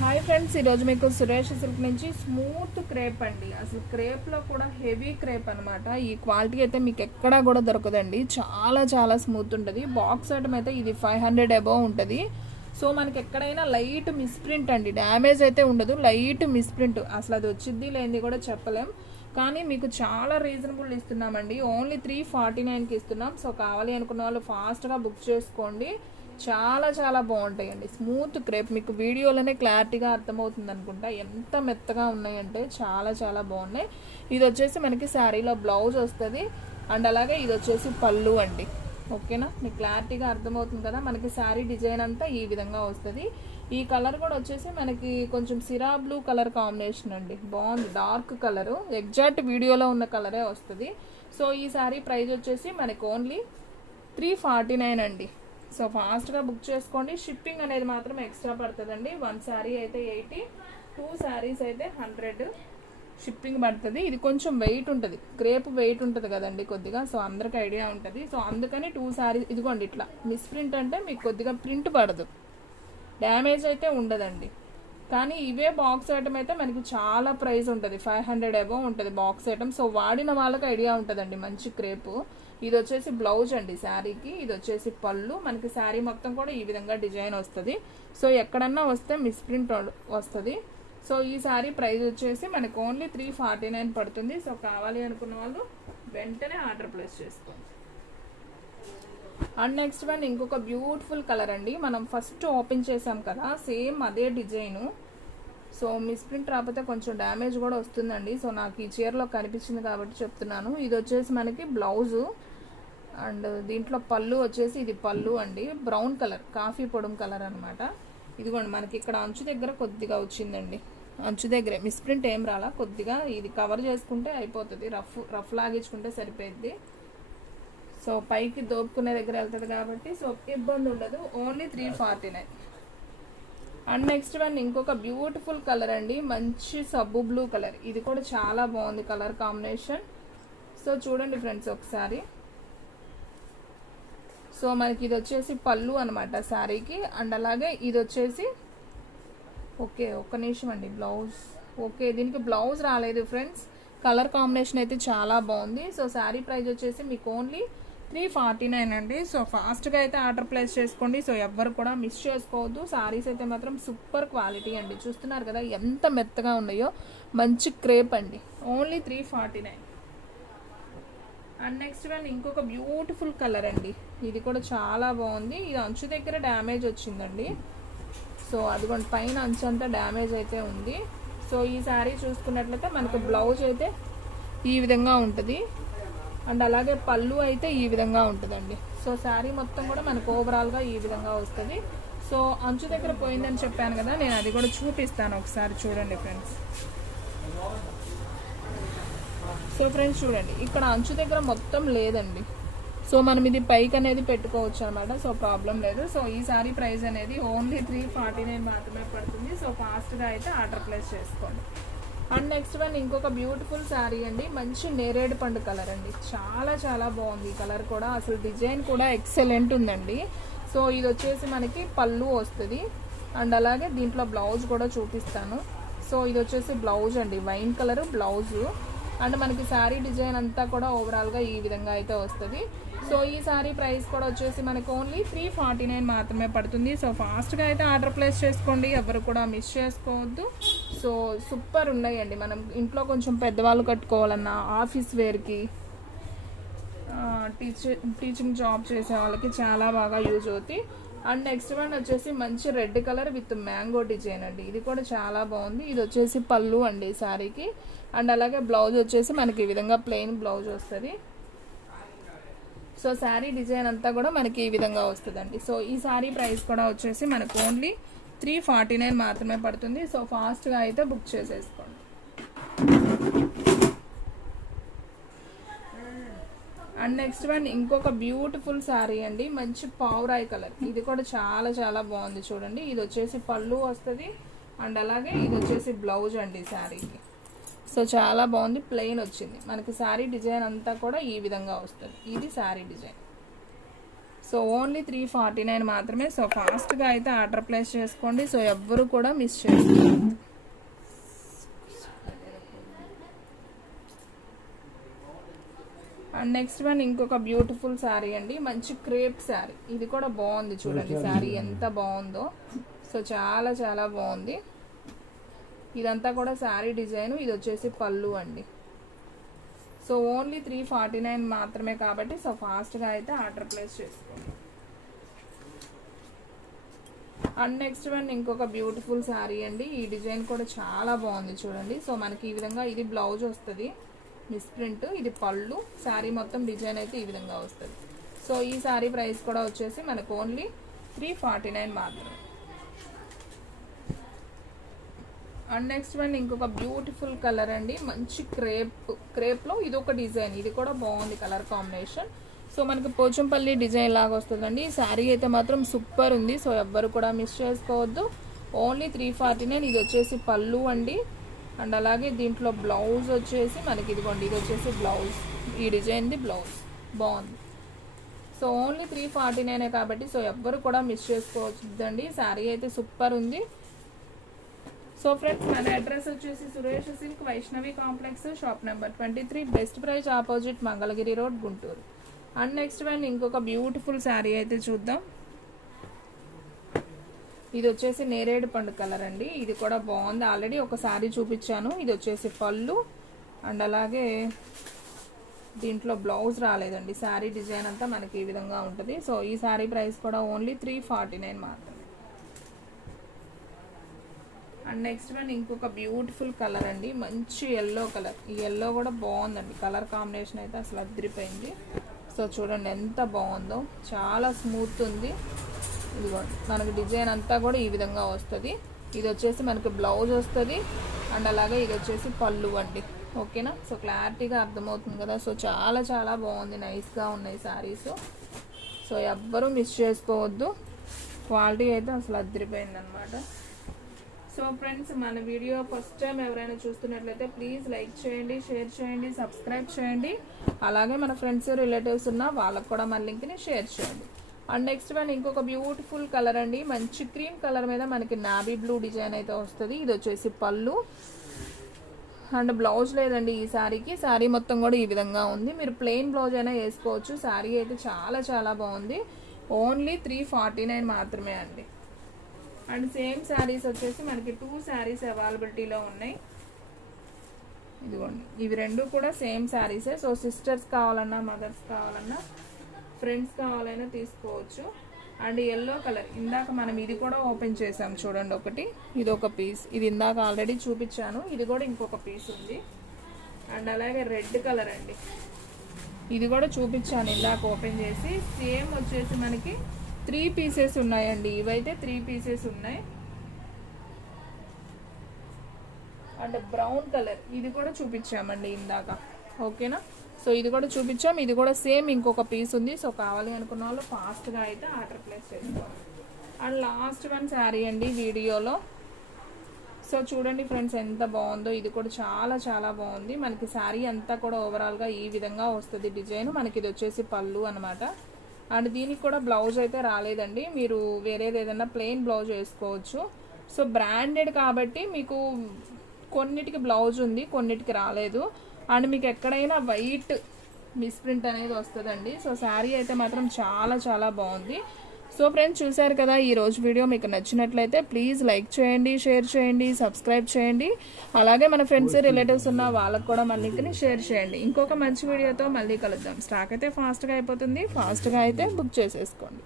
Hi friends, ఈరోజు మీకు Suresh silk నుంచి స్మూత్ క్రేప్ అండి. అసలు క్రేప్లో కూడా హెవీ క్రేప్ అనమాట. ఈ క్వాలిటీ అయితే మీకు ఎక్కడా కూడా దొరకదండి. చాలా చాలా స్మూత్ ఉంటుంది. బాక్స్ ఐటమ్ అయితే ఇది 500 అబోవ్ ఉంటుంది. సో మనకి ఎక్కడైనా లైట్ మిస్ప్రింట్ అండి, డ్యామేజ్ అయితే ఉండదు. లైట్ మిస్ప్రింట్, అసలు అది వచ్చింది లేనిది కూడా చెప్పలేం. కానీ మీకు చాలా రీజనబుల్ ఇస్తున్నామండి. ఓన్లీ 349కి ఇస్తున్నాం. సో కావాలి అనుకున్న వాళ్ళు ఫాస్ట్గా బుక్ చేసుకోండి. చాలా చాలా బాగుంటాయండి. స్మూత్ క్రేప్ మీకు వీడియోలోనే క్లారిటీగా అర్థమవుతుంది అనుకుంటా. ఎంత మెత్తగా ఉన్నాయంటే చాలా చాలా బాగున్నాయి. ఇది వచ్చేసి మనకి శారీలో బ్లౌజ్ వస్తుంది. అండ్ అలాగే ఇది వచ్చేసి పళ్ళు అండి. ఓకేనా, మీకు క్లారిటీగా అర్థమవుతుంది కదా. మనకి శారీ డిజైన్ అంతా ఈ విధంగా వస్తుంది. ఈ కలర్ కూడా వచ్చేసి మనకి కొంచెం సిరా బ్లూ కలర్ కాంబినేషన్ అండి. బాగుంది, డార్క్ కలరు. ఎగ్జాక్ట్ వీడియోలో ఉన్న కలరే వస్తుంది. సో ఈ శారీ ప్రైస్ వచ్చేసి మనకి ఓన్లీ 349 అండి. సో ఫాస్ట్గా బుక్ చేసుకోండి. షిప్పింగ్ అనేది మాత్రం ఎక్స్ట్రా పడుతుందండి. 1 శారీ అయితే 80, 2 శారీస్ అయితే 100 షిప్పింగ్ పడుతుంది. ఇది కొంచెం వెయిట్ ఉంటుంది, క్రేప్ వెయిట్ ఉంటుంది కదండి కొద్దిగా. సో అందరికి ఐడియా ఉంటుంది. సో అందుకని 2 శారీస్. ఇదిగోండి ఇట్లా మిస్ప్రింట్ అంటే మీకు కొద్దిగా ప్రింట్ పడదు, డ్యామేజ్ అయితే ఉండదండి. కానీ ఇవే బాక్స్ ఐటమ్ అయితే మనకి చాలా ప్రైస్ ఉంటుంది, 500 అబోవ్ ఉంటుంది బాక్స్ ఐటమ్. సో వాడిన వాళ్ళకి ఐడియా ఉంటుందండి మంచి క్రేపు. ఇది వచ్చేసి బ్లౌజ్ అండి శారీకి. ఇది వచ్చేసి పళ్ళు. మనకి శారీ మొత్తం కూడా ఈ విధంగా డిజైన్ వస్తుంది. సో ఎక్కడన్నా వస్తే మిస్ప్రింట్ వస్తుంది. సో ఈ శారీ ప్రైస్ వచ్చేసి మనకి ఓన్లీ 349 పడుతుంది. సో కావాలి అనుకున్న వాళ్ళు వెంటనే ఆర్డర్ ప్లేస్ చేసుకోండి. అండ్ నెక్స్ట్ వన్ ఇంకొక బ్యూటిఫుల్ కలర్ అండి. మనం ఫస్ట్ ఓపెన్ చేసాం కదా, సేమ్ అదే డిజైను. సో మిస్ప్రింట్ రాకపోతే కొంచెం డ్యామేజ్ కూడా వస్తుందండి. సో నాకు ఈ చీరలో కనిపించింది కాబట్టి చెప్తున్నాను. ఇది వచ్చేసి మనకి బ్లౌజు. అండ్ దీంట్లో పళ్ళు వచ్చేసి ఇది పళ్ళు అండి. బ్రౌన్ కలర్, కాఫీ పొడుం కలర్ అనమాట. ఇదిగోండి మనకి ఇక్కడ అంచు దగ్గర కొద్దిగా వచ్చిందండి. అంచు దగ్గరే మిస్ప్రింట్ ఏం రాలా. కొద్దిగా ఇది కవర్ చేసుకుంటే అయిపోతుంది. రఫ్ లాగించుకుంటే సరిపోద్ది. సో పైకి దోపుకునే దగ్గర వెళ్తుంది కాబట్టి సో ఇబ్బంది ఉండదు. ఓన్లీ 349. అండ్ నెక్స్ట్ వన్ ఇంకొక బ్యూటిఫుల్ కలర్ అండి. మంచి సబ్బు బ్లూ కలర్. ఇది కూడా చాలా బాగుంది కలర్ కాంబినేషన్. సో చూడండి ఫ్రెండ్స్ ఒకసారి. సో మనకి ఇది వచ్చేసి పళ్ళు అనమాట శారీకి. అండ్ అలాగే ఇది వచ్చేసి ఓకే ఒక్క నిమిషం అండి, బ్లౌజ్ ఓకే దీనికి బ్లౌజ్ రాలేదు ఫ్రెండ్స్. కలర్ కాంబినేషన్ అయితే చాలా బాగుంది. సో శారీ ప్రైస్ వచ్చేసి మీకు ఓన్లీ 349 అండి. సో ఫాస్ట్గా అయితే ఆర్డర్ ప్లేస్ చేసుకోండి. సో ఎవ్వరు కూడా మిస్ చేసుకోవద్దు. శారీస్ అయితే మాత్రం సూపర్ క్వాలిటీ అండి. చూస్తున్నారు కదా ఎంత మెత్తగా ఉన్నాయో. మంచి క్రేప్ అండి. ఓన్లీ 349. అండ్ నెక్స్ట్ వన్ ఇంకొక బ్యూటిఫుల్ కలర్ అండి. ఇది కూడా చాలా బాగుంది. ఇది అంచు దగ్గర డ్యామేజ్ వచ్చిందండి. సో అదిగోండి పైన అంచు అంతా డ్యామేజ్ అయితే ఉంది. సో ఈ శారీ చూసుకున్నట్లయితే మనకు బ్లౌజ్ అయితే ఈ విధంగా ఉంటుంది. అండ్ అలాగే పళ్ళు అయితే ఈ విధంగా ఉంటుందండి. సో శారీ మొత్తం కూడా మనకు ఓవరాల్గా ఈ విధంగా వస్తుంది. సో అంచు దగ్గర పోయిందని చెప్పాను కదా, నేను అది కూడా చూపిస్తాను ఒకసారి చూడండి ఫ్రెండ్స్. సో ఫ్రెండ్స్ చూడండి, ఇక్కడ అంచు దగ్గర మొత్తం లేదండి. సో మనం ఇది పైకి అనేది పెట్టుకోవచ్చు అనమాట. సో ప్రాబ్లం లేదు. సో ఈ శారీ ప్రైస్ అనేది ఓన్లీ 349 మాత్రమే పడుతుంది. సో ఫాస్ట్గా అయితే ఆర్డర్ ప్లేస్ చేసుకోండి. అండ్ నెక్స్ట్ వన్ ఇంకొక బ్యూటిఫుల్ శారీ అండి. మంచి నేరేడు పండు కలర్ అండి. చాలా చాలా బాగుంది ఈ కలర్ కూడా. అసలు డిజైన్ కూడా ఎక్సలెంట్ ఉందండి. సో ఇది వచ్చేసి మనకి పళ్ళు వస్తుంది. అండ్ అలాగే దీంట్లో బ్లౌజ్ కూడా చూపిస్తాను. సో ఇది వచ్చేసి బ్లౌజ్ అండి, వైన్ కలర్ బ్లౌజు. అండ్ మనకి శారీ డిజైన్ అంతా కూడా ఓవరాల్గా ఈ విధంగా అయితే వస్తుంది. సో ఈ శారీ ప్రైస్ కూడా వచ్చేసి మనకు ఓన్లీ 349 మాత్రమే పడుతుంది. సో ఫాస్ట్గా అయితే ఆర్డర్ ప్లేస్ చేసుకోండి. ఎవరు కూడా మిస్ చేసుకోవద్దు. సో సూపర్ ఉన్నాయండి. మనం ఇంట్లో కొంచెం పెద్దవాళ్ళు కట్టుకోవాలన్నా, ఆఫీస్ వేర్కి, టీచింగ్ జాబ్ చేసే వాళ్ళకి చాలా బాగా యూజ్ అవుతాయి. అండ్ నెక్స్ట్ వన్ వచ్చేసి మంచి red colour with mango design అండి. ఇది కూడా చాలా బాగుంది. ఇది వచ్చేసి పళ్ళు అండి శారీకి. అండ్ అలాగే బ్లౌజ్ వచ్చేసి మనకి ఈ విధంగా ప్లెయిన్ బ్లౌజ్ వస్తుంది. సో శారీ డిజైన్ అంతా కూడా మనకి ఈ విధంగా వస్తుందండి. సో ఈ శారీ ప్రైస్ కూడా వచ్చేసి మనకు ఓన్లీ 349 మాత్రమే పడుతుంది. సో ఫాస్ట్గా అయితే బుక్ చేసేసుకోండి. అండ్ నెక్స్ట్ వన్ ఇంకొక బ్యూటిఫుల్ శారీ అండి. మంచి పావురాయి కలర్. ఇది కూడా చాలా చాలా బాగుంది చూడండి. ఇది వచ్చేసి పళ్ళు వస్తుంది. అండ్ అలాగే ఇది వచ్చేసి బ్లౌజ్ అండి శారీకి. సో చాలా బాగుంది, ప్లెయిన్ వచ్చింది. మనకి శారీ డిజైన్ అంతా కూడా ఈ విధంగా వస్తుంది. ఇది శారీ డిజైన్. సో ఓన్లీ 349 మాత్రమే. సో ఫాస్ట్గా అయితే ఆర్డర్ ప్లేస్ చేసుకోండి. సో ఎవ్వరు కూడా మిస్ చేసుకోండి. అండ్ నెక్స్ట్ వన్ ఇంకొక బ్యూటిఫుల్ శారీ అండి, మంచి క్రేప్ శారీ. ఇది కూడా బాగుంది చూడండి, శారీ ఎంత బాగుందో. సో చాలా చాలా బాగుంది. ఇదంతా కూడా శారీ డిజైన్. ఇది వచ్చేసి పళ్ళు అండి. సో ఓన్లీ 349 మాత్రమే కాబట్టి సో ఫాస్ట్గా అయితే ఆర్డర్ ప్లేస్ చేసుకోండి. అండ్ నెక్స్ట్ వన్ ఇంకొక బ్యూటిఫుల్ శారీ అండి. ఈ డిజైన్ కూడా చాలా బాగుంది చూడండి. సో మనకి ఈ విధంగా ఇది బ్లౌజ్ వస్తుంది మిస్ప్రింట్, ఇది పళ్ళు. శారీ మొత్తం డిజైన్ అయితే ఈ విధంగా వస్తుంది. సో ఈ శారీ ప్రైస్ కూడా వచ్చేసి మనకు ఓన్లీ 349 మాత్రమే. అండ్ నెక్స్ట్ వన్ ఇంకొక బ్యూటిఫుల్ కలర్ అండి, మంచి క్రేప్లో ఇది ఒక డిజైన్. ఇది కూడా బాగుంది కలర్ కాంబినేషన్. సో మనకి పోచంపల్లి డిజైన్ లాగా వస్తుందండి. ఈ శారీ అయితే మాత్రం సూపర్ ఉంది. సో ఎవ్వరు కూడా మిస్ చేసుకోవద్దు. ఓన్లీ 349. ఇది వచ్చేసి పళ్ళు అండి. అండ్ అలాగే దీంట్లో బ్లౌజ్ వచ్చేసి మనకి ఇదిగోండి, ఇది వచ్చేసి బ్లౌజ్. ఈ డిజైన్ది బ్లౌజ్ బాగుంది. సో ఓన్లీ 349 కాబట్టి సో ఎవ్వరు కూడా మిస్ చేసుకోవద్దండి. శారీ అయితే సూపర్ ఉంది. సో ఫ్రెండ్స్ మన అడ్రస్ వచ్చేసి Suresh silk Vaishnavi complex, shop number 23, best price opposite Mangalagiri road, Guntur. And next one ఇంకొక బ్యూటిఫుల్ శారీ అయితే చూద్దాం. ఇది వచ్చేసి నేరేడు పండు కలర్ అండి. ఇది కూడా బాగుంది. ఆల్రెడీ ఒక శారీ చూపించాను. ఇది వచ్చేసి పళ్ళు అండ్ అలాగే దీంట్లో బ్లౌజ్ రాలేదండి. శారీ డిజైన్ అంతా మనకి ఈ విధంగా ఉంటుంది. సో ఈ శారీ ప్రైస్ కూడా ఓన్లీ 349 మాత్రమే. అండ్ నెక్స్ట్ వన్ ఇంకొక బ్యూటిఫుల్ కలర్ అండి, మంచి ఎల్లో కలర్. ఈ ఎల్లో కూడా బాగుందండి, కలర్ కాంబినేషన్ అయితే అసలు అదిరిపోయింది. సో చూడండి ఎంత బాగుందో, చాలా స్మూత్ ఉంది. ఇదిగోండి మనకి డిజైన్ అంతా కూడా ఈ విధంగా వస్తుంది. ఇది వచ్చేసి మనకి బ్లౌజ్ వస్తుంది అండ్ అలాగే ఇది వచ్చేసి పళ్ళు అండి. ఓకేనా? సో క్లారిటీగా అర్థమవుతుంది కదా. సో చాలా చాలా బాగుంది, నైస్గా ఉన్నాయి శారీస్. సో ఎవ్వరూ మిస్ చేసుకోవద్దు, క్వాలిటీ అయితే అసలు అదిరిపోయింది అనమాట. సో ఫ్రెండ్స్ మన వీడియో ఫస్ట్ టైం ఎవరైనా చూస్తున్నట్లయితే ప్లీజ్ లైక్ చేయండి, షేర్ చేయండి, సబ్స్క్రైబ్ చేయండి. అలాగే మన ఫ్రెండ్స్ రిలేటివ్స్ ఉన్న వాళ్ళకు కూడా మన లింక్ని షేర్ చేయండి. అండ్ నెక్స్ట్ వన్ ఇంకొక బ్యూటిఫుల్ కలర్ అండి, మంచి క్రీమ్ కలర్ మీద మనకి నావీ బ్లూ డిజైన్ అయితే వస్తుంది. ఇది వచ్చేసి పళ్ళు అండ్ బ్లౌజ్ లేదండి ఈ శారీకి. శారీ మొత్తం కూడా ఈ విధంగా ఉంది. మీరు ప్లెయిన్ బ్లౌజ్ అయినా వేసుకోవచ్చు. శారీ అయితే చాలా చాలా బాగుంది. ఓన్లీ 349 మాత్రమే అండి. అండ్ సేమ్ శారీస్ వచ్చేసి మనకి 2 శారీస్ అవైలబిలిటీలో ఉన్నాయి. ఇదిగోండి ఇవి రెండు కూడా సేమ్ శారీసే. సో సిస్టర్స్ కావాలన్నా, మదర్స్ కావాలన్నా, ఫ్రెండ్స్ కావాలన్నా తీసుకోవచ్చు. అండ్ ఎల్లో కలర్ ఇందాక మనం ఇది కూడా ఓపెన్ చేసాం చూడండి ఒకటి. ఇది ఒక పీస్, ఇది ఇందాక ఆల్రెడీ చూపించాను. ఇది కూడా ఇంకొక పీస్ ఉంది. అండ్ అలాగే రెడ్ కలర్ అండి, ఇది కూడా చూపించాను ఇందాక ఓపెన్ చేసి. సేమ్ వచ్చేసి మనకి 3 పీసెస్ ఉన్నాయండి. ఇవైతే 3 పీసెస్ ఉన్నాయి. అండ్ బ్రౌన్ కలర్ ఇది కూడా చూపించామండి ఇందాక. ఓకేనా? సో ఇది కూడా చూపించాం. ఇది కూడా సేమ్ ఇంకొక పీస్ ఉంది. సో కావాలి అనుకున్న వాళ్ళు ఫాస్ట్గా అయితే ఆర్డర్ ప్లేస్ చేసుకోవాలి. అండ్ లాస్ట్ వన్ శారీ అండి వీడియోలో. సో చూడండి ఫ్రెండ్స్ ఎంత బాగుందో. ఇది కూడా చాలా చాలా బాగుంది. మనకి శారీ అంతా కూడా ఓవరాల్గా ఈ విధంగా వస్తుంది డిజైన్. మనకి ఇది వచ్చేసి పళ్ళు అనమాట. అండ్ దీనికి కూడా బ్లౌజ్ అయితే రాలేదండి. మీరు వేరేది ఏదైనా ప్లెయిన్ బ్లౌజ్ వేసుకోవచ్చు. సో బ్రాండెడ్ కాబట్టి మీకు కొన్నిటికి బ్లౌజ్ ఉంది, కొన్నిటికి రాలేదు. అండ్ మీకు ఎక్కడైనా వైట్ మిస్ప్రింట్ అనేది వస్తుందండి. సో శారీ అయితే మాత్రం చాలా చాలా బాగుంది. సో ఫ్రెండ్స్ చూసారు కదా, ఈరోజు వీడియో మీకు నచ్చినట్లయితే ప్లీజ్ లైక్ చేయండి, షేర్ చేయండి, సబ్స్క్రైబ్ చేయండి. అలాగే మన ఫ్రెండ్స్ రిలేటివ్స్ ఉన్న వాళ్ళకు కూడా మన లింక్ని షేర్ చేయండి. ఇంకొక మంచి వీడియోతో మళ్ళీ కలుద్దాం. స్టాక్ అయితే ఫాస్ట్గా అయిపోతుంది, ఫాస్ట్గా అయితే బుక్ చేసేసుకోండి.